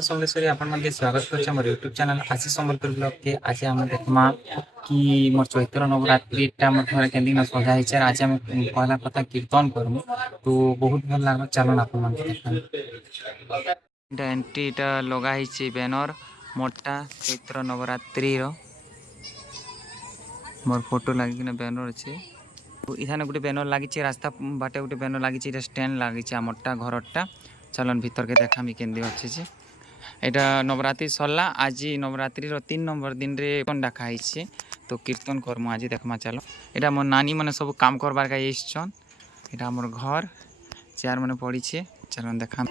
समलेश्वरी आपण मध्ये स्वागत करछे हमर यूट्यूब चैनल आशीष संबलपुर ब्लॉग के। आज हम देखमा कि मोर चैत्र नवरात्रि टा मोर घर केंदी न सजा हिचे। आज हम पहला पता कीर्तन करमु तो बहुत भल लागबा। चलन आपण मान देखा एंट्री टा लगा हिचे बैनर मोटा चैत्र नवरात्रि रो मोर फोटो लागी न बैनर छे। इथाने गोटे बैनर लागी रास्ता बाटे गोटे बैनर लागी स्टैंड लागी मोटा घरटा। चलन भीतर के देखामी केंदी अच्छे जे एटा नवरात्रि सरला। आज नवरात्रि 3 नंबर दिन रे डाका तो कीर्तन करमु आज देखमा। चलो एटा मोर नानी माने सब काम करबार का इच्छन। एटा मोर घर चेयर माने पड़ी छे। चलन देखा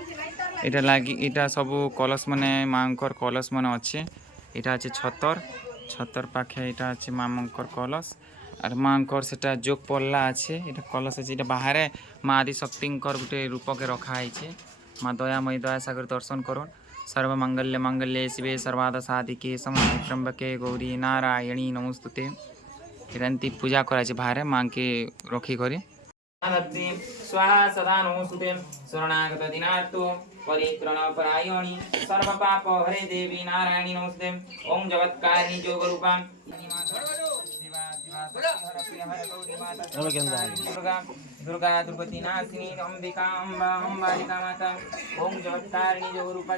एटा लागी एटा सब कलश माने मांकर कलश माने अच्छे। एटा আছে छतर पाखे एटा আছে मामंकर कलश और मांकर सेटा जोग पल्ला আছে। एटा कलश আছে एटा बाहर माँ आदि शक्तिंकर गोटे रूप के रखा है। माँ दयामयी दया सागर दर्शन करो। सर्व मंगल्य मंगल्ये शिवे सर्वाद साधिके शरण्ये त्र्यंबके गौरी नारायणी नमोस्तुते। एरंती पूजा कराई बाहर माँ के रखी करी स्वाहा सदा नमोस्तुते। शरणागत दिनार्तो परित्रण परायणी सर्व पाप हरे देवी नारायणी नमोस्तुते। ओम जगत्कारिणी जोग रूपां दुर्गा दुर्गति नाशिनी अंबिका अम्बा अंबालिका माता। ओम जगत्कारिणी जोग रूपा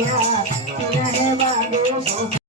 Yeah.